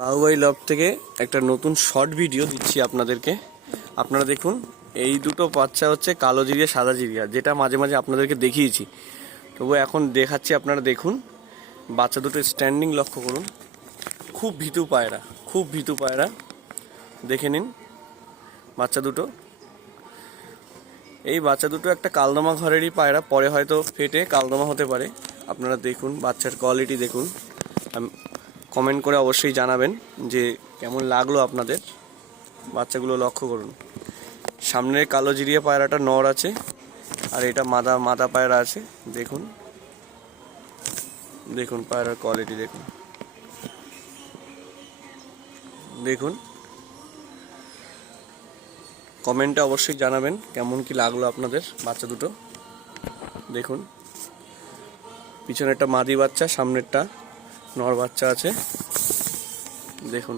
বাহুবাই লব থেকে একটা নতুন শর্ট ভিডিও দিচ্ছি আপনাদেরকে। আপনারা দেখুন, এই দুটো বাচ্চা হচ্ছে কালো জিরিয়া সাদা জিরিয়া, যেটা মাঝে মাঝে আপনাদেরকে দেখিয়েছি, তবু এখন দেখাচ্ছি। আপনারা দেখুন, বাচ্চা দুটো স্ট্যান্ডিং লক্ষ্য করুন। খুব ভীতু পায়রা, খুব ভীতু পায়রা। দেখে নিন বাচ্চা দুটো। এই বাচ্চা দুটো একটা কালদমা ঘরেরই পায়রা, পরে হয়তো ফেটে কালদমা হতে পারে। আপনারা দেখুন বাচ্চার কোয়ালিটি দেখুন। কমেন্ট করে অবশ্যই জানাবেন যে কেমন লাগলো আপনাদের। বাচ্চাগুলো লক্ষ্য করুন। সামনের কালো জিরিয়া পায়রাটা নর আছে, আর এটা মাদা পায়রা আছে। দেখুন দেখুন পায়রার কোয়ালিটি দেখুন। দেখুন, কমেন্টে অবশ্যই জানাবেন কেমন কি লাগলো আপনাদের বাচ্চা দুটো। দেখুন, পিছনেরটা মাদি বাচ্চা, সামনেরটা নর বাচ্চা আছে। দেখুন।